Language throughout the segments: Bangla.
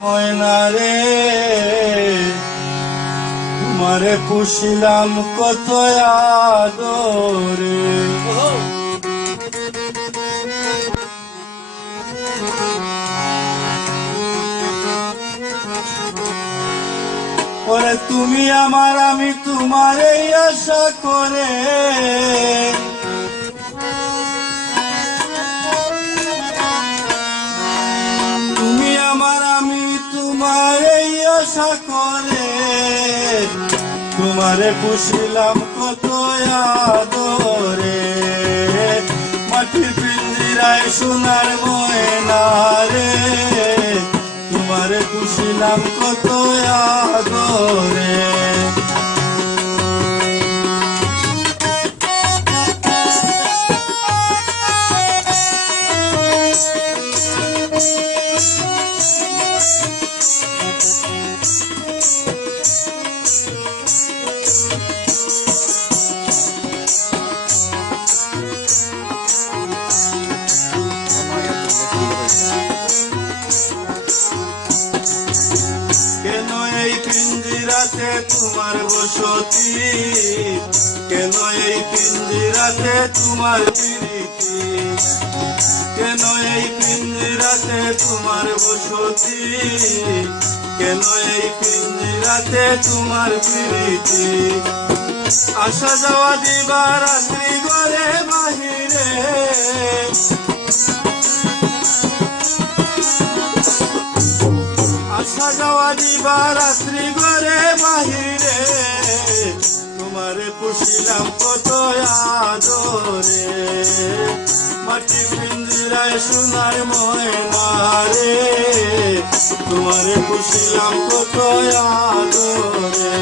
ময়না রে তোমারে পুষিলাম কত আদরে, ওরে তুমি আমার আমি তোমার এই আশা করে, তুমি আমার আমি তোমার এই আশা করে, তোমারে পুষিলাম কত আদরে, মাটির পিঞ্জিরায় সোনার ময়না রে তোমারে পুষিলাম কত আদরে। কেন এই পিঞ্জিরাতে তোমার বসতি, কেন এই পিঞ্জিরাতে তোমার প্রীতি, কেন এই পিঞ্জিরাতে তোমার বসতি, কেন এই পিঞ্জিরাতে তোমার প্রীতি, আসা যাওয়া দিবা রাত্রি ঘরে বাহিরে, আসা যাওয়া দিবা রাত্রি ঘরে বাহিরে, তোমারে পুষিলাম কত আদরে, মাটি পিঞ্জিরায় সোনার ময়না রে তোমারে পুষিলাম কত আদরে।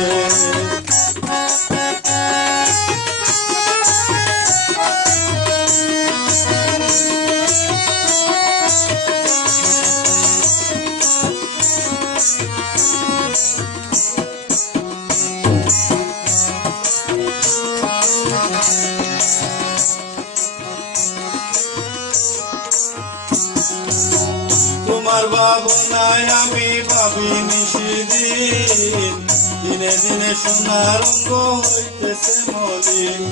তোমার ভাবনায় আমি ভাবি নিশিদিন, দিনে দিনে সোনার রঙ্গ হইতেছে মলিন,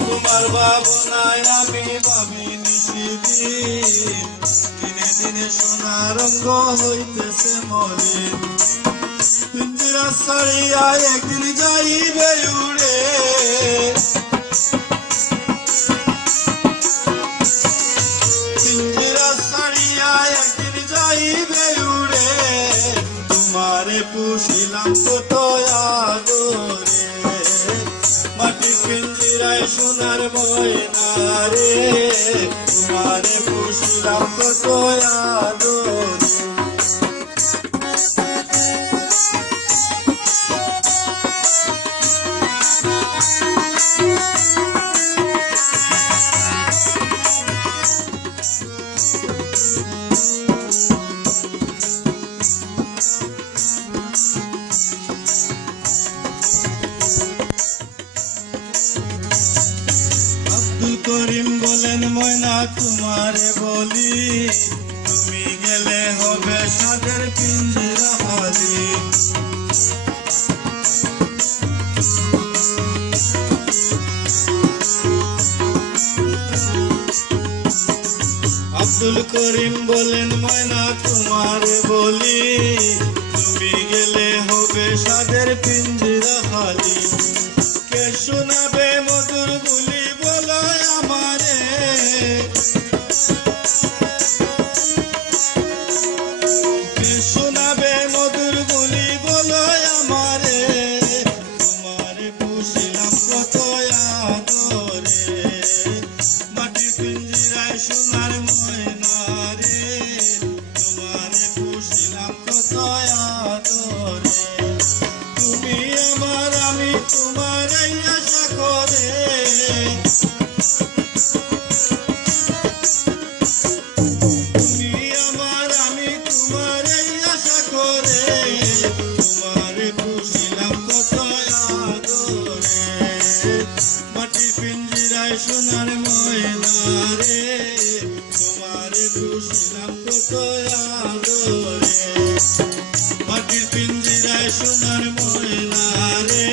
তোমার ভাবনায় আমি ভাবি নিশিদিন, দিনে দিনে সোনার রঙ্গ হইতেছে মলিন, পিঞ্জিরা ছাড়িয়া একদিন যাইবে উড়ে, পিঞ্জিরা ছাড়িয়া একদিন যাইবে উড়ে, তোমারে পুষিলাম কত আদরে, মাটি পিঞ্জিরায় সোনার ময়না রে তোমারে পুষিলাম কত আদরে। আব্দুল করিম বলেন ময়না তোমারে বলি, তুমি গেলে হবে সাদের পিঞ্জিরা খালি, আব্দুল করিম বলেন ময়না তোমারে বলি, তুমি গেলে হবে সাদের পিঞ্জিরা খালি, কে শোনাবে মধুর বুলি বলো আমারে, কে শোনাবে মধুর বুলি বলো আমারে, তোমারে পুষিলাম কত আদরে, মাটির পিঞ্জিরায় সোনার ময়না রে তোমারে পুষিলাম কত আদরে, তুমি আমার আমি তোমার এই আশা করে, তুমি আমার আমি তোমার এই আশা করে, তোমারে পুষিলাম কত আদরে, মাটির পিঞ্জিরায় সোনার ময়না রে তোমারে পুষিলাম কত আদরে। মাটির পিঞ্জিরায় সোনার ময়না রে